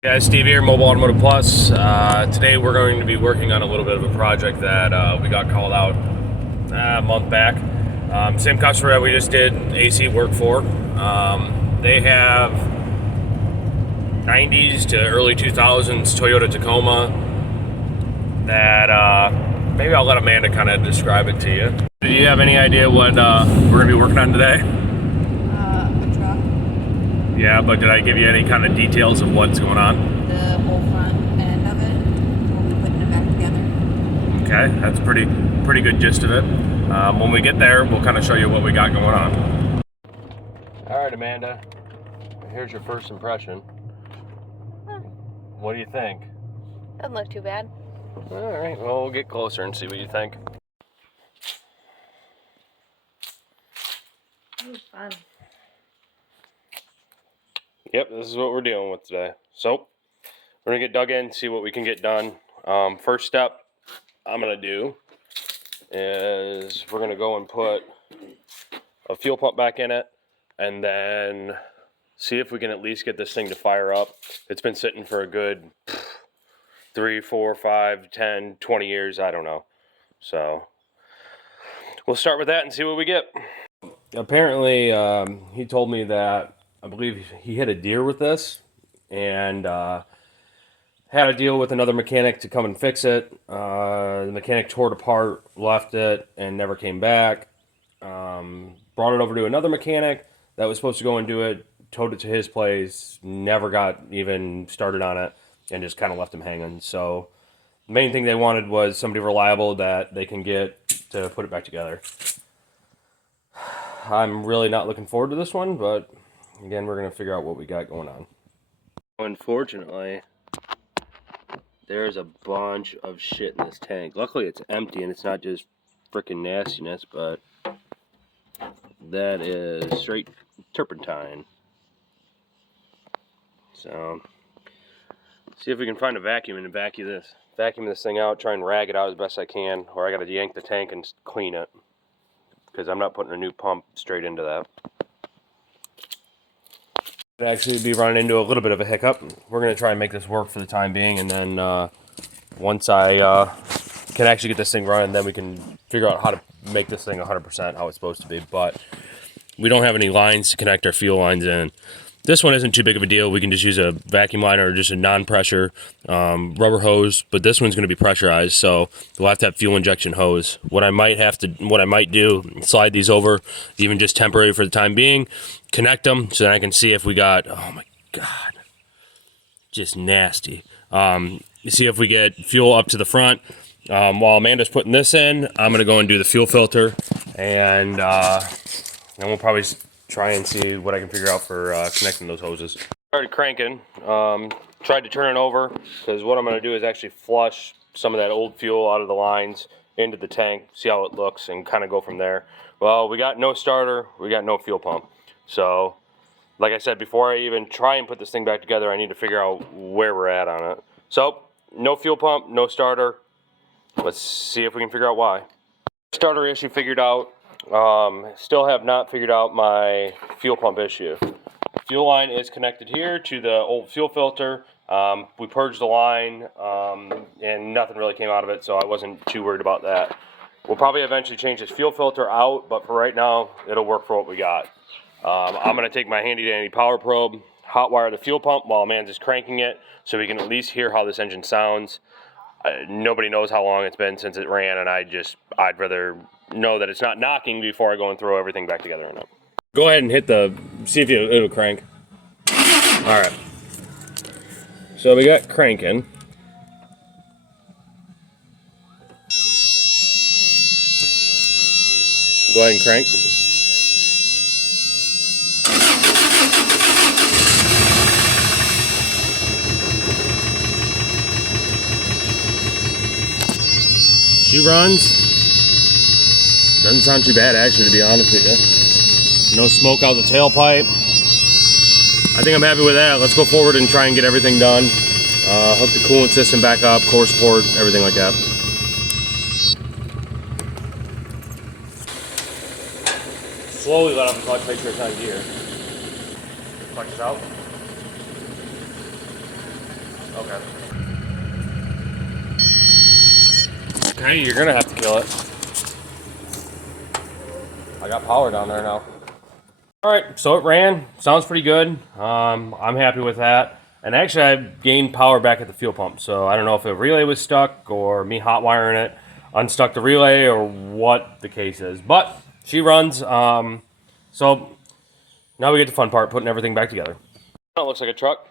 Hey guys, Steve here, Mobile Automotive Plus. Today we're going to be working on a little bit of a project that we got called out a month back. Same customer that we just did AC work for. They have 90s to early 2000s Toyota Tacoma that maybe I'll let Amanda kind of describe it to you. Do you have any idea what we're going to be working on today? A truck. Yeah, but did I give you any kind of details of what's going on? The whole front end of it. We'll be putting it back together. Okay, that's pretty good gist of it. When we get there, we'll kind of show you what we got going on. All right, Amanda, here's your first impression. What do you think? Doesn't look too bad. All right, well, we'll get closer and see what you think. Ooh, fun. Yep, this is what we're dealing with today. So, we're gonna get dug in, see what we can get done. First step I'm gonna do is we're gonna go and put a fuel pump back in it, and then see if we can at least get this thing to fire up. It's been sitting for a good 3, 4, 5, 10, 20 years, I don't know. So, we'll start with that and see what we get. Apparently, he told me that I believe he hit a deer with this, and had a deal with another mechanic to come and fix it. The mechanic tore it apart, left it, and never came back. Brought it over to another mechanic that was supposed to go and do it, towed it to his place, never got even started on it, and just kind of left him hanging. So the main thing they wanted was somebody reliable that they can get to put it back together. I'm really not looking forward to this one, but again, we're going to figure out what we got going on. Unfortunately, there's a bunch of shit in this tank. Luckily, it's empty and it's not just freaking nastiness, but that is straight turpentine. So, see if we can find a vacuum and vacuum this thing out, try and rag it out as best I can, or I got to yank the tank and clean it, because I'm not putting a new pump straight into that. I'd actually be running into a little bit of a hiccup. We're going to try and make this work for the time being, and then once I can actually get this thing running, then we can figure out how to make this thing 100% how it's supposed to be. But we don't have any lines to connect our fuel lines in. This one isn't too big of a deal. We can just use a vacuum line or just a non-pressure rubber hose, but this one's going to be pressurized, so we'll have to have fuel injection hose. What I might do, slide these over, even just temporary for the time being, connect them so that I can see if we got, oh my God, just nasty. See if we get fuel up to the front. While Amanda's putting this in, I'm going to go and do the fuel filter, and then we'll probably try and see what I can figure out for connecting those hoses. Started cranking, tried to turn it over, because what I'm going to do is actually flush some of that old fuel out of the lines into the tank, see how it looks, and kind of go from there. Well, we got no starter, we got no fuel pump. So, like I said, before I even try and put this thing back together, I need to figure out where we're at on it. So, no fuel pump, no starter. Let's see if we can figure out why. Starter issue figured out. Still have not figured out my fuel pump issue. Fuel line is connected here to the old fuel filter. We purged the line, and nothing really came out of it, so I wasn't too worried about that. We'll probably eventually change this fuel filter out, but for right now, it'll work for what we got. I'm going to take my handy-dandy power probe, hot wire the fuel pump while Amanda's just cranking it, so we can at least hear how this engine sounds. Nobody knows how long it's been since it ran, and I'd rather know that it's not knocking before I go and throw everything back together in it. Go ahead and see if it'll crank. All right. So we got cranking. Go ahead and crank. She runs. Doesn't sound too bad, actually, to be honest with you. No smoke out the tailpipe. I think I'm happy with that. Let's go forward and try and get everything done. Hook the coolant system back up, core support, everything like that. Slowly let off the clutch, make sure it's not in gear. Clutch is out. Okay. Okay, you're gonna have to kill it. I got power down there now. All right, so it ran. Sounds pretty good. I'm happy with that. And actually, I gained power back at the fuel pump. So I don't know if the relay was stuck or me hot wiring it, unstuck the relay, or what the case is. But she runs. So now we get the fun part, putting everything back together. It looks like a truck.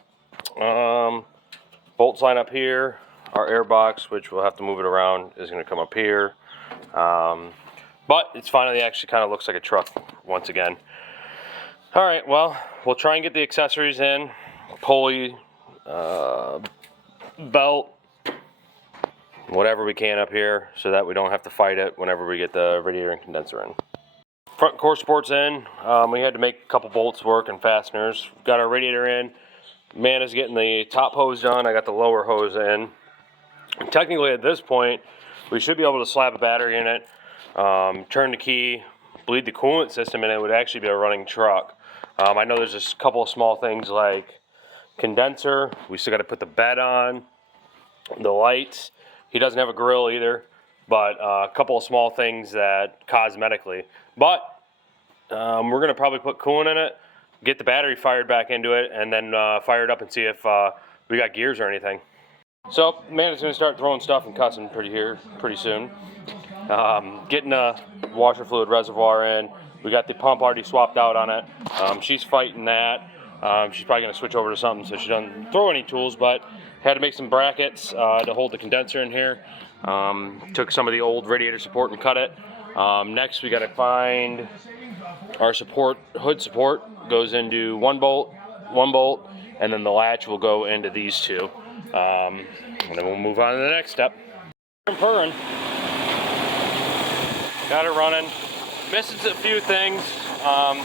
Bolts line up here. Our air box, which we'll have to move it around, is going to come up here. But it's finally actually kind of looks like a truck once again. All right, well, we'll try and get the accessories in. Pulley, belt, whatever we can up here so that we don't have to fight it whenever we get the radiator and condenser in. Front core support's in. We had to make a couple bolts work and fasteners. Got our radiator in. Man is getting the top hose done. I got the lower hose in. Technically at this point, we should be able to slap a battery in it, turn the key, bleed the coolant system, and it would actually be a running truck. I know there's just a couple of small things like condenser. We still got to put the bed on, the lights. He doesn't have a grill either, but a couple of small things that cosmetically. But we're going to probably put coolant in it, get the battery fired back into it, and then fire it up and see if we got gears or anything. So, man is going to start throwing stuff and cussing pretty soon. Getting a washer fluid reservoir in. We got the pump already swapped out on it. She's fighting that. She's probably going to switch over to something, so she doesn't throw any tools, but had to make some brackets to hold the condenser in here. Took some of the old radiator support and cut it. Next, we got to find our hood support. Goes into one bolt, and then the latch will go into these two. And then we'll move on to the next step. Purring. Got it running. Missing a few things.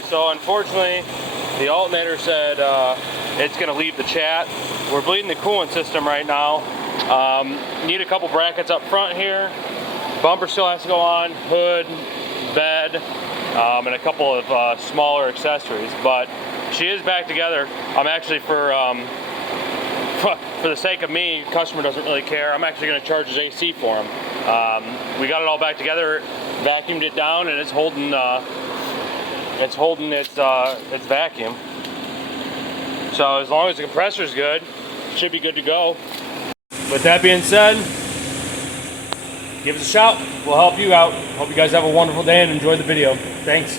So unfortunately, the alternator said it's going to leave the chat. We're bleeding the coolant system right now. Need a couple brackets up front here. Bumper still has to go on. Hood, bed, and a couple of smaller accessories. But she is back together. I'm actually for the sake of me, customer doesn't really care. I'm actually going to charge his AC for him. We got it all back together, vacuumed it down, and it's holding its vacuum. So as long as the compressor's good, it should be good to go. With that being said, give us a shout. We'll help you out. Hope you guys have a wonderful day and enjoy the video. Thanks.